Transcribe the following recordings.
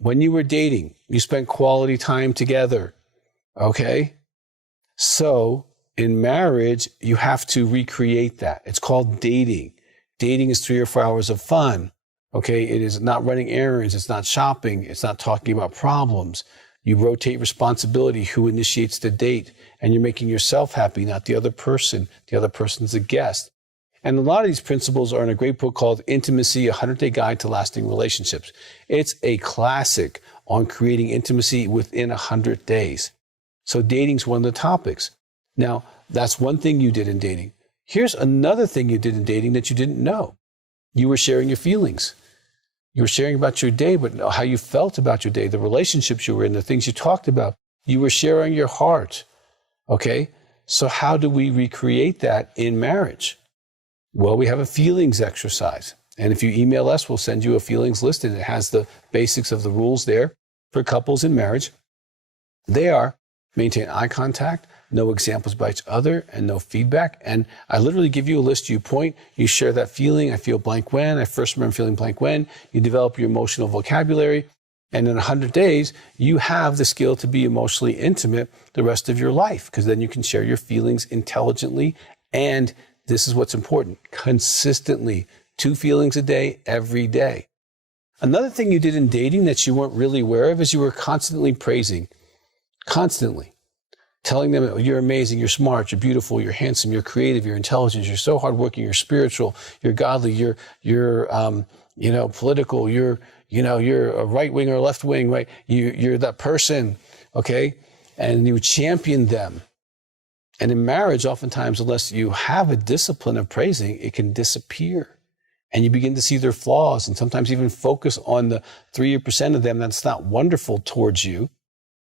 when you were dating, you spent quality time together, okay? So in marriage, you have to recreate that. It's called dating. Dating is 3 or 4 hours of fun, okay? It is not running errands. It's not shopping. It's not talking about problems. You rotate responsibility, who initiates the date, and you're making yourself happy, not the other person. The other person's a guest. And a lot of these principles are in a great book called Intimacy, a 100-Day Guide to Lasting Relationships. It's a classic on creating intimacy within 100 days. So dating's one of the topics. Now, that's one thing you did in dating. Here's another thing you did in dating that you didn't know. You were sharing your feelings. You were sharing about your day, but how you felt about your day, the relationships you were in, the things you talked about. You were sharing your heart, okay? So how do we recreate that in marriage? Well, we have a feelings exercise. And if you email us, we'll send you a feelings list, and it has the basics of the rules there for couples in marriage. They are maintain eye contact, no examples by each other, and no feedback. And I literally give you a list, you point, you share that feeling. I feel blank when, I first remember feeling blank when. You develop your emotional vocabulary. And in 100 days, you have the skill to be emotionally intimate the rest of your life, because then you can share your feelings intelligently. And this is what's important, consistently, 2 feelings a day, every day. Another thing you did in dating that you weren't really aware of is you were constantly praising, constantly. Telling them, you're amazing, you're smart, you're beautiful, you're handsome, you're creative, you're intelligent, you're so hardworking, you're spiritual, you're godly, you're political, you're a right wing or left wing, right? You're that person, okay? And you champion them. And in marriage, oftentimes, unless you have a discipline of praising, it can disappear. And you begin to see their flaws and sometimes even focus on the 3% of them that's not wonderful towards you.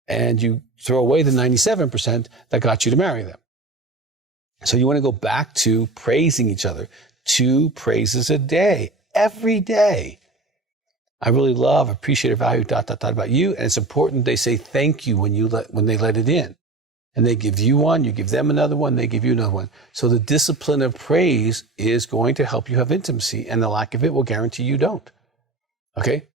And you throw away the 97% that got you to marry them. So you want to go back to praising each other. 2 praises a day, every day. I really love, appreciate, or value, ... about you. And it's important they say thank you when they let it in. And they give you one, you give them another one, they give you another one. So the discipline of praise is going to help you have intimacy, and the lack of it will guarantee you don't. Okay?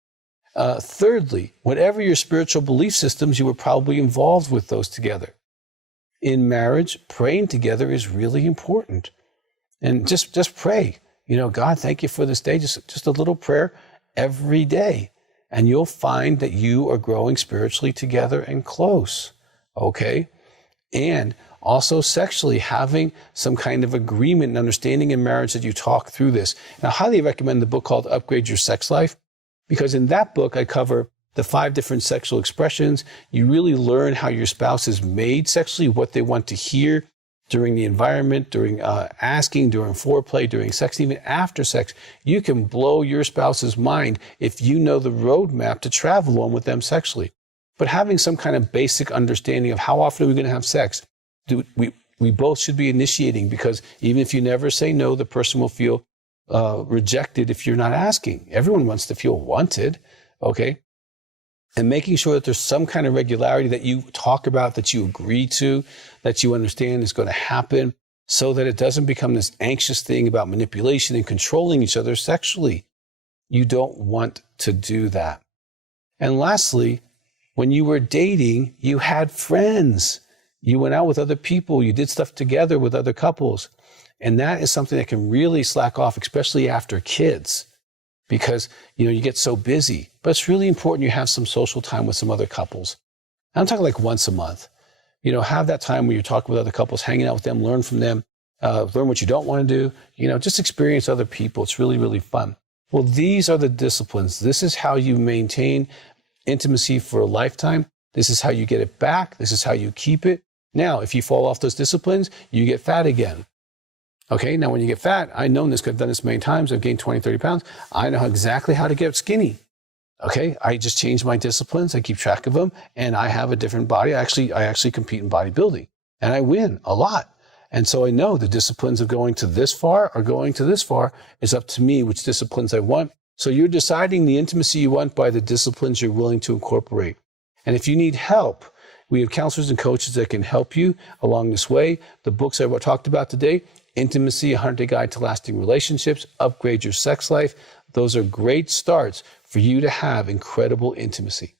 Thirdly, whatever your spiritual belief systems, you were probably involved with those together. In marriage, praying together is really important. And just pray. God, thank you for this day. Just a little prayer every day. And you'll find that you are growing spiritually together and close. Okay? And also sexually, having some kind of agreement and understanding in marriage that you talk through this. And I highly recommend the book called Upgrade Your Sex Life, because in that book, I cover the 5 different sexual expressions. You really learn how your spouse is made sexually, what they want to hear during the environment, during asking, during foreplay, during sex, even after sex. You can blow your spouse's mind if you know the roadmap to travel on with them sexually. But having some kind of basic understanding of how often are we going to have sex, we both should be initiating, because even if you never say no, the person will feel rejected if you're not asking. Everyone wants to feel wanted, okay? And making sure that there's some kind of regularity that you talk about, that you agree to, that you understand is going to happen, so that it doesn't become this anxious thing about manipulation and controlling each other sexually. You don't want to do that. And lastly, when you were dating, you had friends. You went out with other people. You did stuff together with other couples. And that is something that can really slack off, especially after kids, because, you get so busy. But it's really important you have some social time with some other couples. I'm talking like once a month. Have that time where you're talking with other couples, hanging out with them, learn from them, learn what you don't want to do, just experience other people. It's really, really fun. Well, these are the disciplines. This is how you maintain intimacy for a lifetime. This is how you get it back. This is how you keep it. Now, if you fall off those disciplines, you get fat again. Okay, now when you get fat, I've known this, I've done this many times, I've gained 20, 30 pounds. I know exactly how to get skinny. Okay, I just change my disciplines, I keep track of them, and I have a different body. I actually compete in bodybuilding, and I win a lot. And so I know the disciplines of going to this far or going to this far is up to me, which disciplines I want. So you're deciding the intimacy you want by the disciplines you're willing to incorporate. And if you need help, we have counselors and coaches that can help you along this way. The books I talked about today, Intimacy, a 100-Day Guide to Lasting Relationships, Upgrade Your Sex Life, Those are great starts for you to have incredible intimacy.